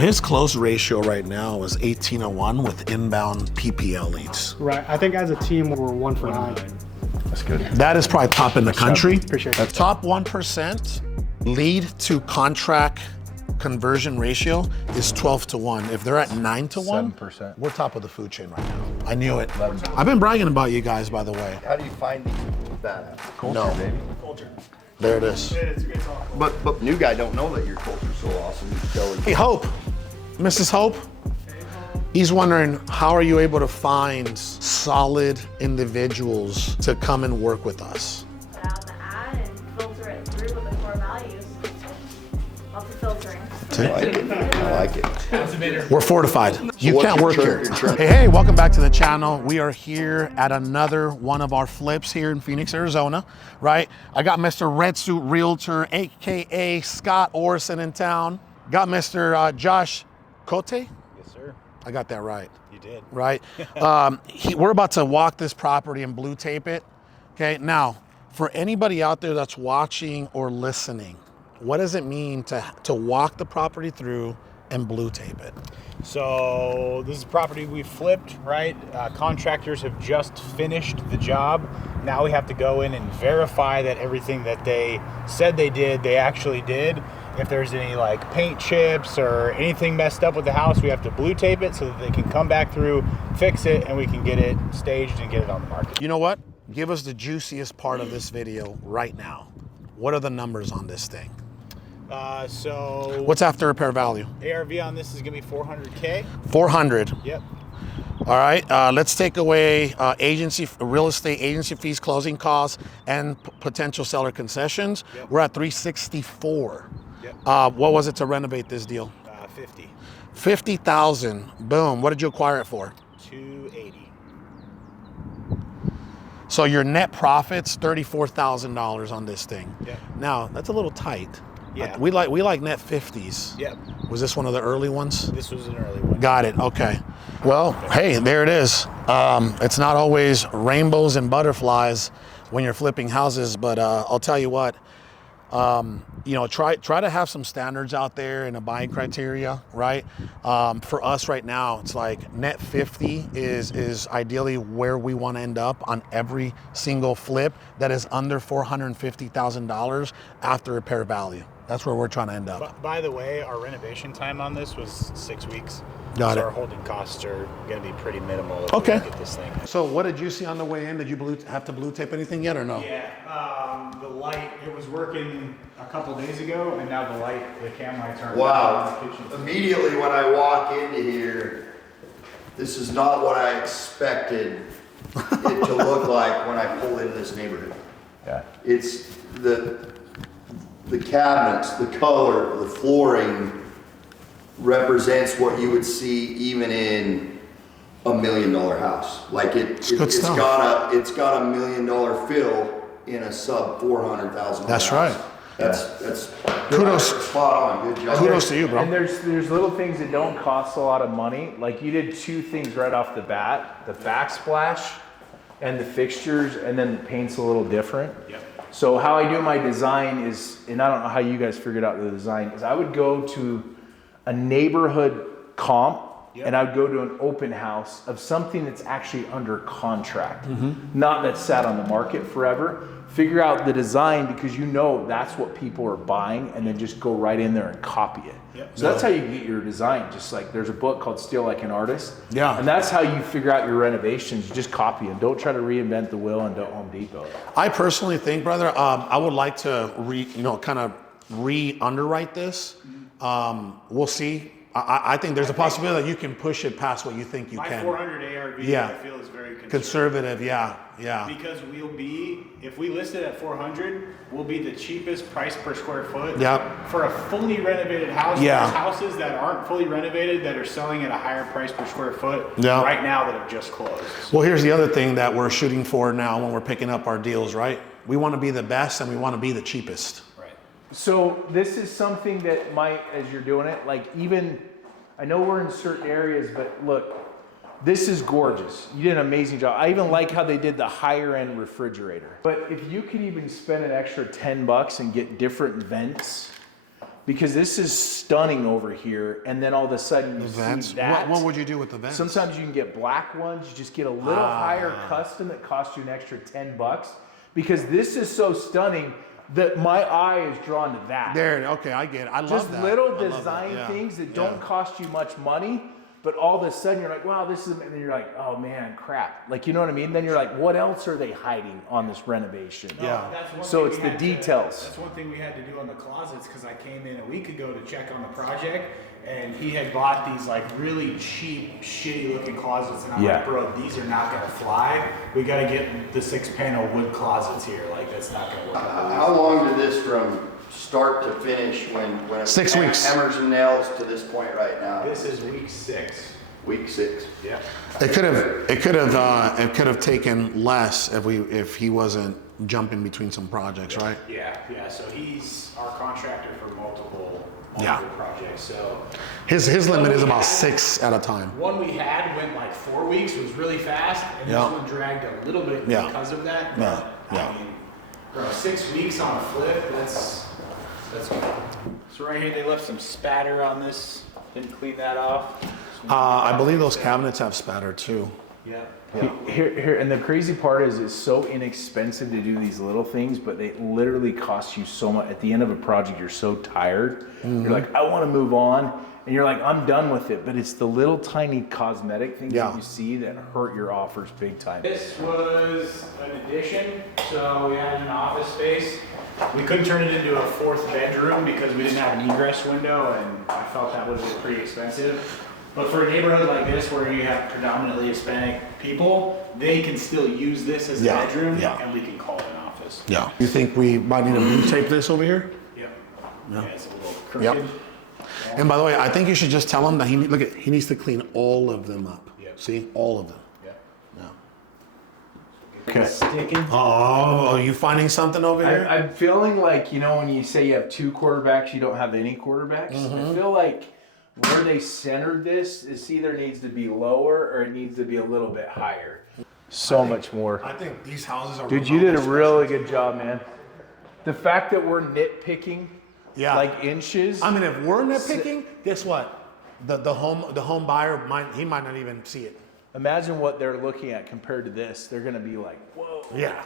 His close ratio right now is 18-1 with inbound PPL leads. Right. I think as a team, we're 1 for 9. That's good. That is probably top in the country. Appreciate that. Top 1% lead to contract conversion ratio is 12-1. If they're at 9-1, 7%. we're top of the food chain right now. I knew it. I've been bragging about you guys, by the way. How do you find these badass? Culture, baby. Culture. There it is. It's a great talk. But new guy don't know that your culture's so awesome. Hey, Hope, Mrs. Hope. He's wondering, how are you able to find solid individuals to come and work with us? Put out the ad and filter it through with the core values. Lots of filtering. I like it. I like it. We're fortified. You what's can't your work turn- here. your turn? Hey, welcome back to the channel. We are here at another one of our flips here in Phoenix, Arizona, right? I got Mr. Red Suit Realtor, AKA Scott Orison in town. Got Mr. Josh Cote. Yes, sir. I got that right. You did. Right? We're about to walk this property and blue tape it. Okay, now, for anybody out there that's watching or listening, what does it mean to walk the property through and blue tape it? So this is property we flipped, right? Contractors have just finished the job. Now we have to go in and verify that everything that they said they did, they actually did. If there's any like paint chips or anything messed up with the house, we have to blue tape it so that they can come back through, fix it, and we can get it staged and get it on the market. You know what? Give us the juiciest part of this video right now. What are the numbers on this thing? So What's after repair value? ARV on this is gonna be 400K. 400. Yep. All right, let's take away real estate agency fees, closing costs, and potential seller concessions. Yep. We're at 364. Yep. What was it to renovate this deal? 50. 50,000. Boom. What did you acquire it for? 280. So your net profit's $34,000 on this thing. Yeah. Now that's a little tight. Yeah. We like net 50s. Yep. Was this one of the early ones? This was an early one. Got it. Okay. Well, hey, there it is. It's not always rainbows and butterflies when you're flipping houses, but I'll tell you what. You know, try to have some standards out there and a buying criteria, right? For us right now, it's like net 50 is ideally where we want to end up on every single flip that is under $450,000 after repair value. That's where we're trying to end up. By the way, our renovation time on this was 6 weeks. Got so it. our holding costs are going to be pretty minimal if Okay. we get this thing. So what did you see on the way in? Did you have to blue tape anything yet or no? Yeah, the light, it was working a couple days ago, and now the cam lights aren't Wow. in the kitchen. Immediately when I walk into here, this is not what I expected it to look like when I pulled into this neighborhood. Yeah. It's the cabinets, the color, the flooring represents what you would see even in $1 million house. Like it's good stuff. got a $1 million fill in a sub $400,000. That's house. right. That's Kudos. spot on. Good job. Kudos to you, bro. And there's little things that don't cost a lot of money. Like you did 2 things right off the bat: the backsplash and the fixtures, and then the paint's a little different. Yep. So how I do my design is, and I don't know how you guys figured out the design, is I would go to a neighborhood comp. Yep. And I would go to an open house of something that's actually under contract, not that's sat on the market forever. Figure out the design because you know that's what people are buying, and then just go right in there and copy it. Yep. So that's how you get your design. Just like there's a book called Steal Like an Artist. Yeah. And that's how you figure out your renovations. You just copy them. Don't try to reinvent the wheel into Home Depot. I personally think, brother, I would like to kind of re-underwrite this. We'll see. I think there's a possibility that you can push it past what you think you My can. 400 ARV, Yeah. I feel is very Conservative, yeah. Because we'll be, if we list it at 400, we'll be the cheapest price per square foot. Yep. For a fully renovated house. Yeah. There's houses that aren't fully renovated that are selling at a higher price per square foot Yeah. right now that have just closed. Well, here's the other thing that we're shooting for now when we're picking up our deals, right? We want to be the best and we want to be the cheapest. Right. So this is something that might, as you're doing it, like even, I know we're in certain areas, but look, this is gorgeous. You did an amazing job. I even like how they did the higher end refrigerator. But if you could even spend an extra $10 and get different vents because this is stunning over here, and then all of a sudden you Vents. see that. What would you do with the vents? Sometimes you can get black ones. You just get a little higher custom that costs you an extra $10, because this is so stunning that my eye is drawn to that. There, okay, I get it. I love Just that. little I love design that. things that don't cost you much money, but all of a sudden you're like, wow, this is, and then you're like, oh man, crap. Like, you know what I mean? Then you're like, what else are they hiding on this renovation? Yeah. So it's the details. That's one thing we had to do on the closets, because I came in a week ago to check on the project, and he had bought these like really cheap, shitty looking closets, and I'm like, bro, these are not gonna fly. We gotta get the 6-panel wood closets here. Like, that's not gonna work. How long did this from start to finish when it was 6 weeks. hammers and nails to this point right now? This is week 6. Week 6. Yeah. It could have taken less if he wasn't jumping between some projects, right? Yeah. So he's our contractor for multiple Yeah. projects. So His limit is about 6 at a time. one we had went like 4 weeks, was really fast, and Yeah. this one dragged a little bit Yeah. because of that. Yeah. But, Yeah. I mean, bro, 6 weeks on a flip, that's good. So right here they left some spatter on this. Didn't clean that off. I believe those cabinets have spatter too. Yeah. Here, and the crazy part is it's so inexpensive to do these little things, but they literally cost you so much. At the end of a project, you're so tired. You're like, I want to move on. And you're like, I'm done with it. But it's the little tiny cosmetic things that you see that hurt your offers big time. This was an addition, so we had an office space. We couldn't turn it into a 4th bedroom because we didn't have an egress window, and I felt that would be pretty expensive. But for a neighborhood like this where you have predominantly Hispanic people, they can still use this as a bedroom, and we can call it an office. Yeah. You think we might need to re-tape this over here? Yep. Yeah, it's a little crooked. Yep. And by the way, I think you should just tell him that he needs to clean all of them up. Yep. See, all of them. Yep. Yeah. Okay. Sticking. Oh, are you finding something over here? I'm feeling like, you know, when you say you have 2 quarterbacks, you don't have any quarterbacks. I feel like where they centered this either needs to be lower or it needs to be a little bit higher. So much more. I think these houses are. Dude, you did a really good job, man. The fact that we're nitpicking, like inches. I mean, if we're nitpicking, guess what? The home buyer might not even see it. Imagine what they're looking at compared to this. They're gonna be like, whoa. Yeah.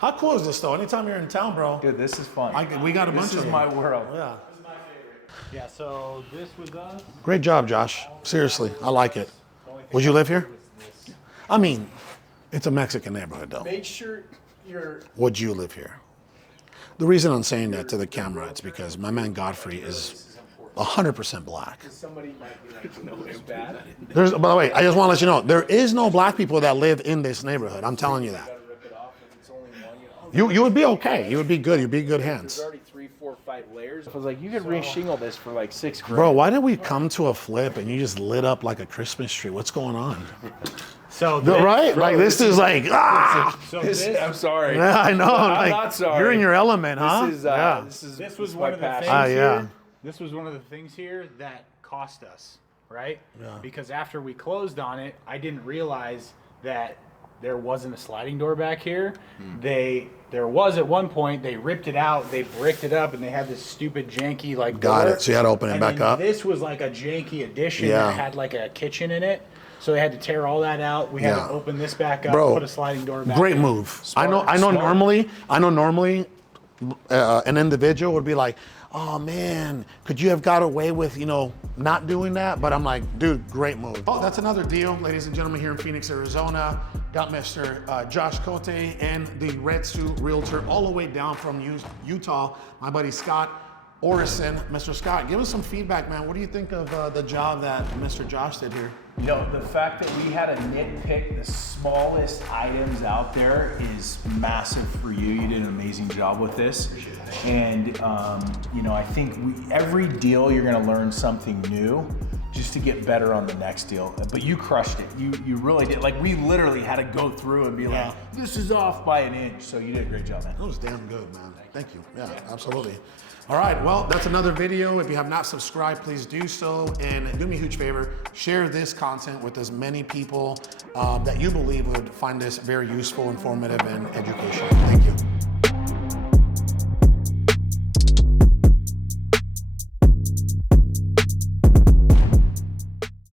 How cool is this though? Anytime you're in town, bro. Dude, this is fun. We got a bunch This of is them. my world. Yeah. Yeah, so this was us. Great job, Josh. Seriously, I like it. Would you live here? I mean, it's a Mexican neighborhood though. Make sure you're. Would you live here? The reason I'm saying that to the camera is because my man Godfrey is 100% black. Somebody might be like, no, it's bad. By the way, I just want to let you know, there is no black people that live in this neighborhood. I'm telling you that. You would be okay. You would be good. You'd be in good hands. There's already 3, 4, 5 layers. I was like, you could re-shingle this for like $6 grand. Bro, why did we come to a flip and you just lit up like a Christmas tree? What's going on? So Right? bro, like this is like, So I'm sorry. Yeah, I know. I'm like, not sorry. You're in your element, huh? This was one of the things yeah. This was one of the things here that cost us, right? Yeah. Because after we closed on it, I didn't realize that there wasn't a sliding door back here. There was at one point. They ripped it out, they bricked it up, and they had this stupid janky like Got door. it. So you had to open it And back then up. This was like a janky addition Yeah. that had like a kitchen in it. So they had to tear all that out. We had Yeah. to open this back up, Bro, put a sliding door back. Great in. move. I know normally an individual would be like, oh man, could you have got away with, not doing that? But I'm like, dude, great move. Oh, that's another deal, ladies and gentlemen, here in Phoenix, Arizona. Got Mr. Josh Cote and the Red Suit Realtor all the way down from Utah, my buddy Scott Orison. Mr. Scott, give us some feedback, man. What do you think of the job that Mr. Josh did here? The fact that we had to nitpick the smallest items out there is massive for you. You did an amazing job with this. And, I think every deal you're going to learn something new just to get better on the next deal. But you crushed it. You really did. Like, we literally had to go through and be like, this is off by an inch. So you did a great job, man. That was damn good, man. Thank you. Yeah, absolutely. All right, well, that's another video. If you have not subscribed, please do so. And do me a huge favor, share this content with as many people that you believe would find this very useful, informative, and educational. Thank you.